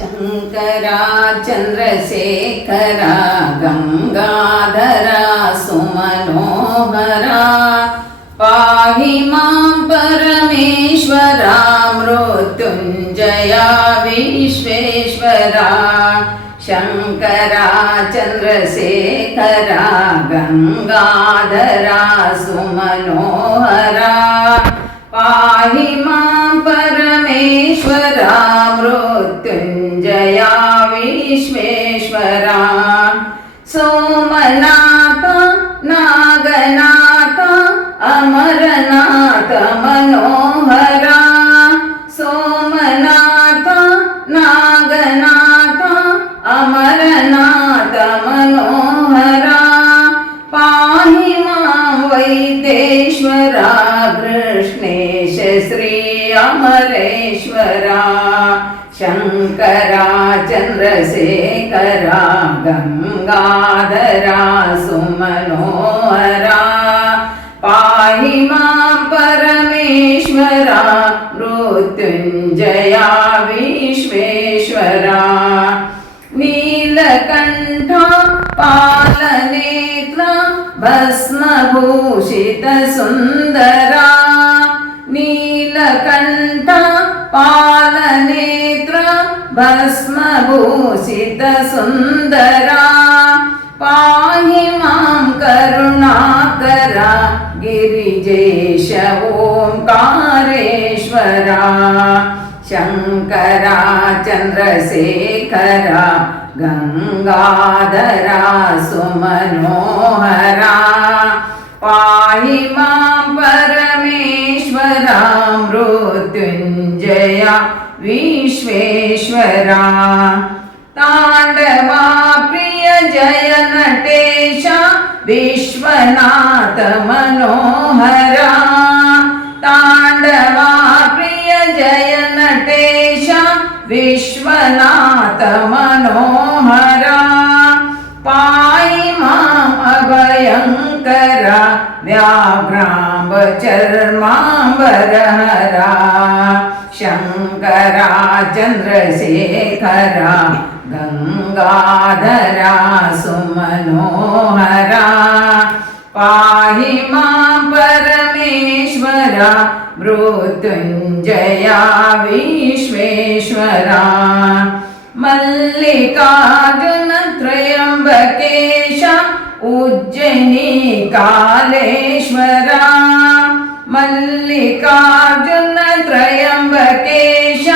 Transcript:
शंकरा चंद्रशेखरा गंगाधरा सुमनोहरा पाहि मां परमेश्वरा मृत्युंजया विश्वेश्वरा शंकरा चंद्रशेखरा गंगाधरा सुमनोहरा पाहि मां परमेश्वरा मृत्युंजया विश्वेश्वरा सोमनाथ नागनाथ अमरनाथ मनोहरा सोमनाथ नागनाथ अमरनाथ मनोहरा पाहि मां वैदेश्वरा कृष्णेश श्री अमरेश्वरा शंकरा चंद्रशेखरा गंगाधरा सुमनोहरा पाहि मां परमेश्वरा मृत्युंजया विश्वेश्वरा नीलकंठ पालनेत्र भस्मभूषित सुंदरा नीलकंठ पालनेत्र भस्मभूषित सुंदरा पाहि मां करुणाकरा गिरिजेश ओंकारेश्वरा शंकरा चंद्रशेखरा गंगाधरा सुमनोहरा पाहि मां परमेश्वरा मृत्युंजया विश्वेश्वरा तांडवा प्रिय जय नटेश विश्वनाथ मनोहरा तांडवा प्रिय जय नटेश विश्वनाथ मनोहरा पाहि मां अभयंकरा व्याघ्रांब चर्मांबरहरा शंकरा चंद्रशेखरा गंगाधरा सुमनोहरा पाहि मां परमेश्वरा मृत्युंजया विश्वेश्वरा मल्लिकार्जुन त्रयंबकेश उज्जयिनी कालेश्वरा मल्लिकार्जुन त्रयंबकेश